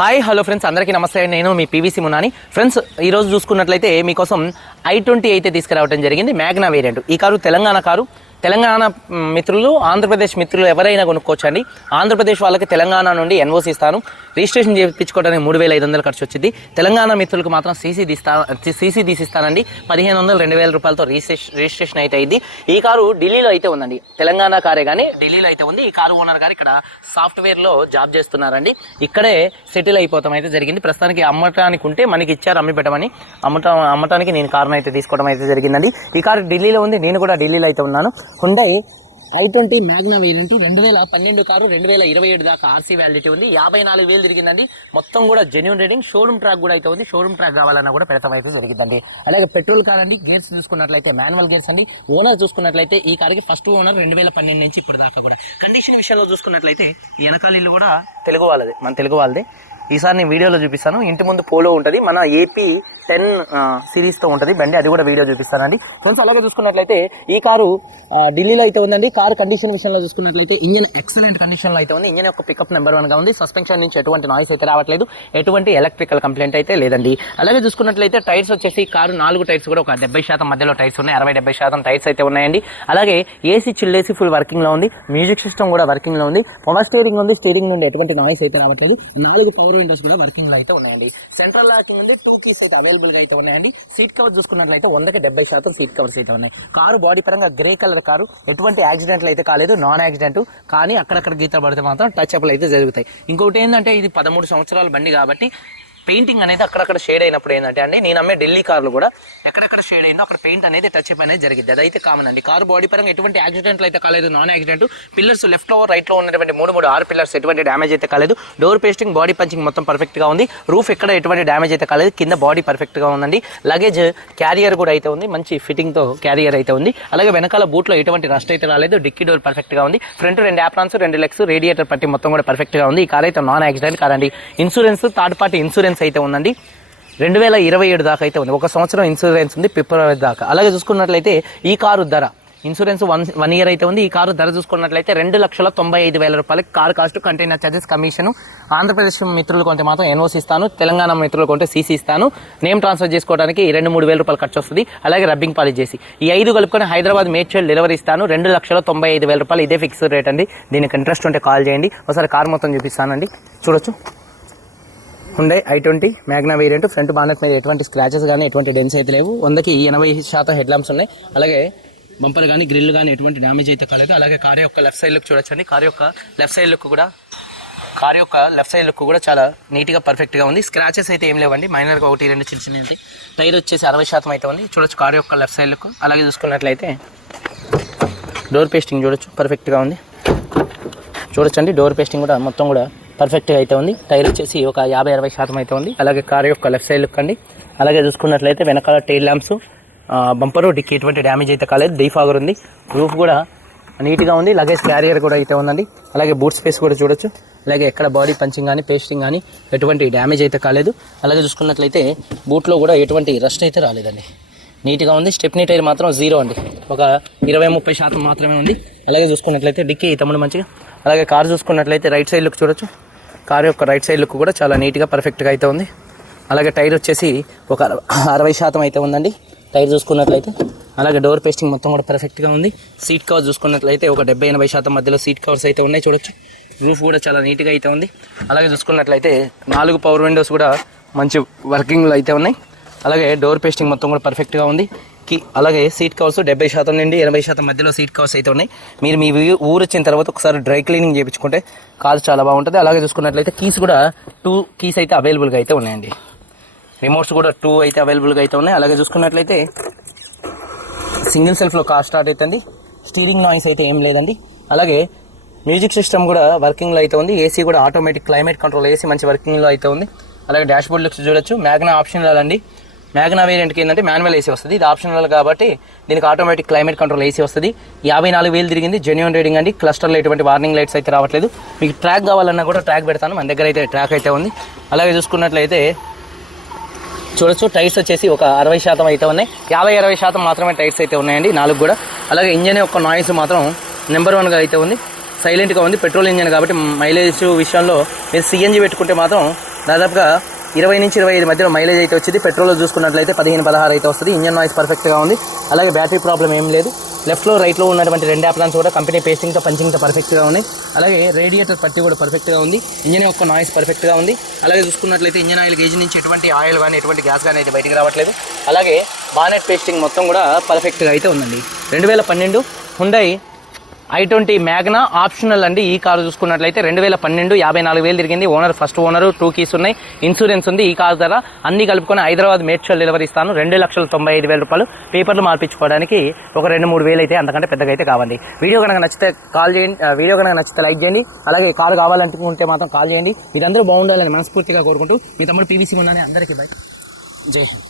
Hi hello friends, అందరికీ నమస్తే. నేను మీ పీవీసీ మునాని. ఫ్రెండ్స్, ఈరోజు చూసుకున్నట్లయితే మీకోసం i20 అయితే తీసుకురావడం జరిగింది. Magna variant. ఈ కారు తెలంగాణ కారు. తెలంగాణ మిత్రులు, ఆంధ్రప్రదేశ్ మిత్రులు ఎవరైనా కొనుక్కోవచ్చండి. ఆంధ్రప్రదేశ్ వాళ్ళకి తెలంగాణ నుండి ఎన్ఓసి ఇస్తాను. రిజిస్ట్రేషన్ చేయించుకోవడానికి 3,500 ఖర్చు వచ్చింది. తెలంగాణ మిత్రులకు మాత్రం సీసీ తీసిస్తానండి. 1,500 2,000 రూపాయలతో రిజిస్ట్రేషన్ అయితే అయింది. ఈ కారు ఢిల్లీలో అయితే ఉందండి. తెలంగాణ కారే కానీ ఢిల్లీలో అయితే ఉంది. ఈ కారు ఓనర్ గారు ఇక్కడ సాఫ్ట్వేర్లో జాబ్ చేస్తున్నారండి. ఇక్కడే సెటిల్ అయిపోతాం అయితే జరిగింది. ప్రస్తుతానికి అమ్మటానికి ఉంటే మనకి ఇచ్చారు, అమ్మి పెట్టమని. అమ్మటానికి నేను కారును అయితే తీసుకోవడం అయితే జరిగిందండి. ఈ కారు ఢిల్లీలో ఉంది. నేను కూడా ఢిల్లీలో అయితే ఉన్నాను. Hyundai i20 Magna variant 2012 car, 2027 దాకా ఆర్సీ వ్యాలిడిటీ ఉంది. 54,000 తిరిగిందండి. మొత్తం కూడా జెన్యూన్ రేటింగ్. షోరూమ్ ట్రాక్ కూడా అయితే ఉంది. షోరూమ్ ట్రాక్ కావాలన్నా కూడా పెడతాం అయితే జరిగిందండి. అలాగే పెట్రోల్ కార్ అండి. గేర్స్ చూసుకున్నట్లయితే మాన్యువల్ గేర్స్ అండి. ఓనర్ చూసుకున్నట్లయితే ఈ కారుకి ఫస్ట్ ఓనర్ 2012 నుంచి ఇప్పుడు దాకా కూడా. కండిషన్ విషయంలో చూసుకున్నట్లయితే వెనకాల ఇల్లు కూడా తెలుగు వాళ్ళది, మన తెలుగు వాళ్ళదే. ఈసారి నేను వీడియోలో చూపిస్తాను. ఇంటి ముందు పోలో ఉంటుంది, మన AP 10 సిరీస్తో ఉంటుంది బండి. అది కూడా వీడియో చూపిస్తానండి ఫ్రెండ్స్. అలాగే చూసుకున్నట్లయితే ఈ కారు ఢిల్లీలో అయితే ఉందండి. కారు కండిషన్ విషయంలో చూసుకున్నట్లయితే ఇంజన్ ఎక్సలెంట్ కండిషన్లో అయితే ఉంది. ఇంజన్ యొక్క పికప్ నెంబర్ 1గా ఉంది. సస్పెన్షన్ నుంచి ఎటువంటి నాయిస్ అయితే రావట్లేదు. ఎటువంటి ఎలక్ట్రికల్ కంప్లైంట్ అయితే లేదండి. అలాగే చూసుకున్నట్లయితే టైర్స్ వచ్చేసి కారు 4 టైర్స్ కూడా ఒక 70% మధ్యలో టైర్స్ ఉన్నాయి. 60-70% టైర్స్ అయితే ఉన్నాయండి. అలాగే ఏసీ చిల్లేసి ఫుల్ వర్కింగ్లో ఉంది. మ్యూజిక్ సిస్టమ్ కూడా వర్కింగ్లో ఉంది. పవర్ స్టీరింగ్ ఉంది. స్టీరింగ్ నుండి ఎటువంటి నాయిస్ అయితే రావట్లేదు. 4 పవర్ విండోస్ కూడా వర్కింగ్ లో అయితే ఉన్నాయండి. సెంట్రల్ లాకింగ్ ఉంది. 2 కీస్ అయితే అవైలబుల్ గా అయితే ఉన్నాయండి. సీట్ కవర్ చూసుకున్నట్లయితే 100% సీట్ కవర్స్ అయితే ఉన్నాయి. కారు బాడీ పరంగా గ్రే కలర్ కారు. ఎటువంటి యాక్సిడెంట్లు అయితే కాలేదు, నాన్ యాక్సిడెంట్. కానీ అక్కడక్కడ గీత పడితే మాత్రం టచ్ అప్లు అయితే జరుగుతాయి. ఇంకోటి ఏంటంటే ఇది 13 సంవత్సరాల బండి కాబట్టి పెయింటింగ్ అనేది అక్కడక్కడ షేడ్ అయినప్పుడు ఏంటంటే అండి, నేను అమ్మే ఢిల్లీ కార్లు కూడా ఎక్కడెక్కడ షేడ్ అయిందో అక్కడ పెయింట్ అనేది టచ్ అప్ అనేది జరిగింది. అదైతే కామన్ అండి. కారు బాడీ పరంగా ఎటువంటి యాక్సిడెంట్లు అయితే కాలేదు, నాన్ యాక్సిడెంట్. పిల్లర్స్ లెఫ్ట్ లో రైట్ లో ఉన్నటువంటి 6 పిల్లర్స్ ఎటువంటి డ్యామేజ్ అయితే కాలేదు. డోర్ పేస్టింగ్, బాడీ పంచింగ్ మొత్తం పర్ఫెక్ట్ గా ఉంది. రూఫ్ ఎక్కడ ఎటువంటి డ్యామేజ్ అయితే కాలేదు. కింద బాడీ పర్ఫెక్ట్ గా ఉందండి. లగేజ్ క్యారియర్ కూడా అయితే ఉంది. మంచి ఫిట్టింగ్ తో క్యారియర్ అయితే ఉంది. అలాగే వెనకాల బూట్ లో ఎటువంటి రస్ట్ అయితే రాలేదు. డిక్కీ డోర్ పర్ఫెక్ట్ గా ఉంది. ఫ్రంట్ 2 యాప్రాన్స్, 2 లెగ్స్, రేడియేటర్ పట్టి మొత్తం కూడా పర్ఫెక్ట్ గా ఉంది. ఈ కార్ అయితే నాన్ యాక్సిడెంట్ కార్ అండి. ఇన్సూరెన్స్ థర్డ్ పార్టీ ఇన్సూరెన్స్ అయితే ఉందండి. 2027 దాకా అయితే ఉంది. 1 సంవత్సరం ఇన్సూరెన్స్ ఉంది, ఫిబ్రవరి దాకా. అలాగే చూసుకున్నట్లయితే ఈ కారు ధర ఇన్సూరెన్స్ 1 ఇయర్ అయితే ఉంది. ఈ కారు ధర చూసుకున్నట్లయితే 2,95,000 రూపాయలకి car cost, container charges, commission. Andhra Pradesh మిత్రులు కొంటే మాత్రం ఎన్ఓసి ఇస్తాను. తెలంగాణ మిత్రులు కొంటే సీసీ ఇస్తాను. నేమ్ ట్రాన్స్ఫర్ చేసుకోవడానికి 2-3 వేల రూపాయలు ఖర్చు వస్తుంది. అలాగే రబ్బింగ్ పాలిష్ చేసి ఈ 5 కలుపుకొని హైదరాబాద్ మేడ్చల్ డెలివరీ ఇస్తాను. 2,95,000 రూపాయలు. ఇదే ఫిక్స్డ్ రేట్ అండి. దీనికి ఇంట్రెస్ట్ ఉంటే కాల్ చేయండి. ఒకసారి కార్ మొత్తం చూపిస్తానండి, చూడొచ్చు. Hyundai i20 Magna variant. Front bonnet మీద ఎటువంటి స్క్రాచెస్ కానీ ఎటువంటి డెన్స్ అయితే లేవు. 100కి 80% హెడ్ ల్యాంప్స్ ఉన్నాయి. అలాగే బంపర్ కానీ గ్రిల్ కానీ ఎటువంటి డ్యామేజ్ అయితే కాలేదు. అలాగే కార్ యొక్క లెఫ్ట్ సైడ్ లుక్ చూడొచ్చండి. కార్ యొక్క లెఫ్ట్ సైడ్ లుక్ కూడా చాలా నీట్గా పర్ఫెక్ట్గా ఉంది. స్క్రాచెస్ అయితే ఏం లేవండి. మైనర్గా 1-2 చిన్న టైర్ వచ్చేసి 60% అయితే ఉంది. చూడొచ్చు కార్ యొక్క లెఫ్ట్ సైడ్ లుక్. అలాగే చూసుకున్నట్లయితే డోర్ పేస్టింగ్ చూడొచ్చు, పర్ఫెక్ట్గా ఉంది. చూడొచ్చండి, డోర్ పేస్టింగ్ కూడా మొత్తం కూడా పర్ఫెక్ట్గా అయితే ఉంది. టైర్ వచ్చేసి ఒక 50-60% అయితే ఉంది. అలాగే కార్ యొక్క లెఫ్ట్ సైడ్ లుక్ అండి. అలాగే చూసుకున్నట్లయితే వెనకాల టైల్ ల్యాంప్స్, బంపరు, డిక్కీ ఎటువంటి డ్యామేజ్ అయితే కాలేదు. డీఫాగర్ ఉంది. రూఫ్ కూడా నీట్గా ఉంది. లగేజ్ క్యారియర్ కూడా అయితే ఉందండి. అలాగే బూట్ స్పేస్ కూడా చూడొచ్చు. అలాగే ఎక్కడ బాడీ పంచింగ్ కానీ పేస్టింగ్ కానీ ఎటువంటి డ్యామేజ్ అయితే కాలేదు. అలాగే చూసుకున్నట్లయితే బూట్లో కూడా ఎటువంటి రస్ట్ అయితే రాలేదండి. నీట్గా ఉంది. స్టెప్నీ టైర్ మాత్రం 0 అండి. ఒక 20-30% మాత్రమే ఉంది. అలాగే చూసుకున్నట్లయితే డిక్కీ తమ్ముడు మంచిగా. అలాగే కార్ చూసుకున్నట్లయితే రైట్ సైడ్ లుక్ చూడొచ్చు. కార్ యొక్క రైట్ సైడ్ లుక్ కూడా చాలా నీట్గా పర్ఫెక్ట్గా అయితే ఉంది. అలాగే టైర్ వచ్చేసి ఒక 60% అయితే ఉందండి టైర్ చూసుకున్నట్లయితే. అలాగే డోర్ పేస్టింగ్ మొత్తం కూడా పర్ఫెక్ట్గా ఉంది. సీట్ కవర్ చూసుకున్నట్లయితే ఒక 70-80% మధ్యలో సీట్ కవర్స్ అయితే ఉన్నాయి, చూడొచ్చు. రూఫ్ కూడా చాలా నీట్గా అయితే ఉంది. అలాగే చూసుకున్నట్లయితే 4 పవర్ విండోస్ కూడా మంచి వర్కింగ్లో అయితే ఉన్నాయి. అలాగే డోర్ పేస్టింగ్ మొత్తం కూడా పర్ఫెక్ట్గా ఉంది. అలాగే సీట్ కవర్స్ 70% నుండి 80% మధ్యలో సీట్ కవర్స్ అయితే ఉన్నాయి. మీరు మీ ఊరు వచ్చిన తర్వాత ఒకసారి డ్రై క్లీనింగ్ చేయించుకుంటే కారు చాలా బాగుంటుంది. అలాగే చూసుకున్నట్లయితే కీస్ కూడా 2 కీస్ అయితే అవైలబుల్గా అయితే ఉన్నాయండి. రిమోట్స్ కూడా 2 అయితే అవైలబుల్గా అయితే ఉన్నాయి. అలాగే చూసుకున్నట్లయితే సింగిల్ సెల్ఫ్లో కార్ స్టార్ట్ అవుతుంది. స్టీరింగ్ నాయిస్ అయితే ఏం లేదండి. అలాగే మ్యూజిక్ సిస్టమ్ కూడా వర్కింగ్లో అయితే ఉంది. ఏసీ కూడా ఆటోమేటిక్ క్లైమేట్ కంట్రోల్ ఏసీ మంచి వర్కింగ్లో అయితే ఉంది. అలాగే డాష్ బోర్డ్ లుక్స్ చూడొచ్చు. మ్యాగ్నా ఆప్షనల్ అండి. మ్యాగ్నా వేరియంట్కి ఏంటంటే మాన్యువల్ ఏసీ వస్తుంది. ఇది ఆప్షనల్ కాబట్టి దీనికి ఆటోమేటిక్ క్లైమేట్ కంట్రోల్ ఏసీ వస్తుంది. 54,000 తిరిగింది. జెన్యూన్ రేటింగ్ అండి. క్లస్టర్లో ఎటువంటి వార్నింగ్ లైట్స్ అయితే రావట్లేదు. మీకు ట్రాక్ కావాలన్నా కూడా ట్రాక్ పెడతాను. మన దగ్గర అయితే ట్రాక్ అయితే ఉంది. అలాగే చూసుకున్నట్లయితే చూడొచ్చు టైర్స్ వచ్చేసి ఒక 60% అయితే ఉన్నాయి. 50-60% మాత్రమే టైర్స్ అయితే ఉన్నాయండి 4 కూడా. అలాగే ఇంజన్ యొక్క నాయిస్ మాత్రం నెంబర్ 1గా అయితే ఉంది. సైలెంట్గా ఉంది. పెట్రోల్ ఇంజన్ కాబట్టి మైలేజ్ విషయంలో మీరు సిఎన్జి పెట్టుకుంటే మాత్రం దాదాపుగా 20 నుంచి 25 మధ్యలో మైలేజ్ అయితే వచ్చింది. పెట్రోల్లో చూసుకున్నట్లయితే 15-16 అయితే వస్తుంది. ఇంజన్ నాయిస్ పర్ఫెక్ట్గా ఉంది. అలాగే బ్యాటరీ ప్రాబ్లం ఏం లేదు. లెఫ్ట్లో రైట్లో ఉన్నటువంటి 2 యాప్లాన్స్ కూడా కంపెనీ పేస్టింగ్తో పంచింగ్తో పర్ఫెక్ట్గా ఉన్నాయి. అలాగే రేడియేటర్ పట్టి కూడా పర్ఫెక్ట్గా ఉంది. ఇంజన్ యొక్క నాయిస్ పర్ఫెక్ట్గా ఉంది. అలాగే చూసుకున్నట్లయితే ఇంజన్ ఆయిల్ గేజ్ నుంచి ఎటువంటి ఆయిల్ కానీ ఎటువంటి గ్యాస్ కానీ అయితే బయటికి రావట్లేదు. అలాగే బానెట్ పేస్టింగ్ మొత్తం కూడా పర్ఫెక్ట్గా అయితే ఉందండి. 2012 హుండై i20 మ్యాగ్నా ఆప్షనల్ అండి. ఈ కారు చూసుకున్నట్లయితే 2012 54,000 తిరిగింది. ఓనర్ ఫస్ట్ ఓనరు, 2 కీస్ ఉన్నాయి, ఇన్సూరెన్స్ ఉంది. ఈ కారు ధర అన్ని కలుపుకొని హైదరాబాద్ మేడ్చల్ డెలివరీ ఇస్తాను. 2,95,000 రూపాయలు. పేపర్లు మార్పించుకోవడానికి ఒక 2-3 వేలు అయితే అంతకంటే పెద్దగా అయితే కావండి. వీడియో కనుక నచ్చితే కాల్ చేయండి, వీడియో కనుక నచ్చితే లైక్ చేయండి. అలాగే కారు కావాలనుకుంటే మాత్రం కాల్ చేయండి. మీరందరూ బాగుండాలని మనస్ఫూర్తిగా కోరుకుంటూ మీ తమ్ముడు పీవీసీ ఉన్నాను. అందరికీ బై. జై హింద్.